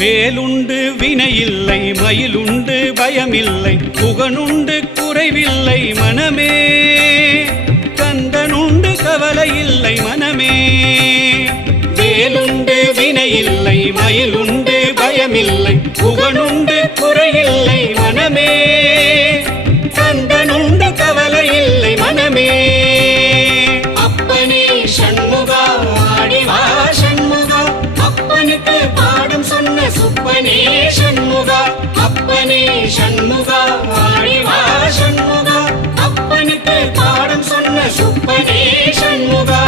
வேலுண்டு வினையில்லை மயிலுண்டு பயமில்லை புகனுண்டு குறைவில்லை மனமே கந்தனுண்டு கவலை இல்லை மனமே வேலுண்டு வினையில்லை மயிலுண்டு பயமில்லை புகனுண்டு குறையில்லை மனமே கந்தனுண்டு கவலை இல்லை மனமே அப்பனே சண்முகா ஆடிவா சண்முகா அப்பனுக்கு பாடம் சொன்ன சுப்பனே சண்முகா அப்பனே சண்முகா ஆடிவா சண்முகா அப்பனுக்கு பாடம் சொன்ன சுப்பனே சண்முகா